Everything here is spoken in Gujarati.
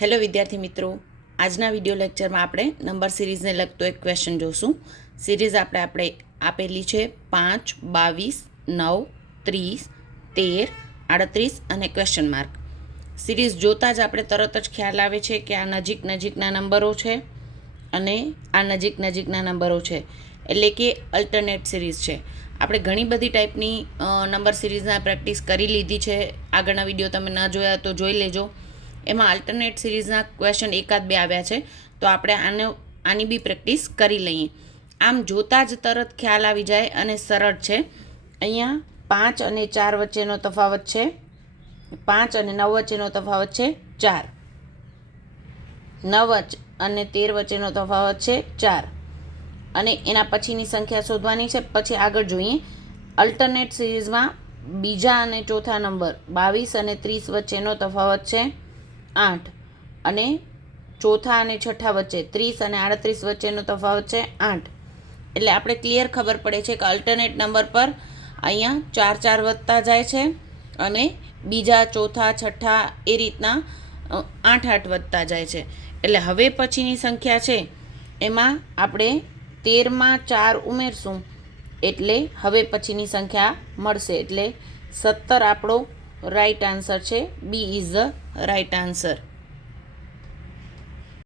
હેલો વિદ્યાર્થી મિત્રો, આજના વિડીયો લેક્ચરમાં આપણે નંબર સિરીઝને લગતો એક ક્વેશ્ચન જોશું. સિરીઝ આપણે આપેલી છે 5, 22, 9, 30, 13, 38 અને ક્વેશ્ચન માર્ક. સિરીઝ જોતાં જ આપણે તરત જ ખ્યાલ આવે છે કે આ નજીકના નંબરો છે અને આ નજીકના નંબરો છે, એટલે કે અલ્ટરનેટ સિરીઝ છે. આપણે ઘણી બધી ટાઈપની નંબર સિરીઝના પ્રેક્ટિસ કરી લીધી છે. આગળના વિડીયો તમે ન જોયા તો જોઈ લેજો. એમાં અલ્ટરનેટ સિરીઝના ક્વેશ્ચન એકાદ બે આવ્યા છે, તો આપણે આની બી પ્રેક્ટિસ કરી લઈએ. આમ જોતાં જ તરત ખ્યાલ આવી જાય અને સરળ છે. અહીંયા 5 અને 4 વચ્ચેનો તફાવત છે, 5 અને 9 વચ્ચેનો તફાવત છે 4, 9 અને 13 વચ્ચેનો તફાવત છે 4 અને એના પછીની સંખ્યા શોધવાની છે. પછી આગળ જોઈએ. અલ્ટરનેટ સિરીઝમાં બીજા અને ચોથા નંબર 22 અને 30 વચ્ચેનો તફાવત છે 8 અને ચોથા અને છઠ્ઠા વચ્ચે 30 અને 38 વચ્ચેનો તફાવત છે 8. એટલે આપણે ક્લિયર ખબર પડે છે કે અલ્ટરનેટ નંબર પર અહીંયા 4 4 વધતા જાય છે અને બીજા ચોથા છઠ્ઠા એ રીતના 8 8 વધતા જાય છે. એટલે હવે પછીની સંખ્યા છે એમાં આપણે 13માં 4 ઉમેરશું એટલે હવે પછીની સંખ્યા મળશે. એટલે 17 આપણો રાઈટ આન્સર છે. B is the right answer.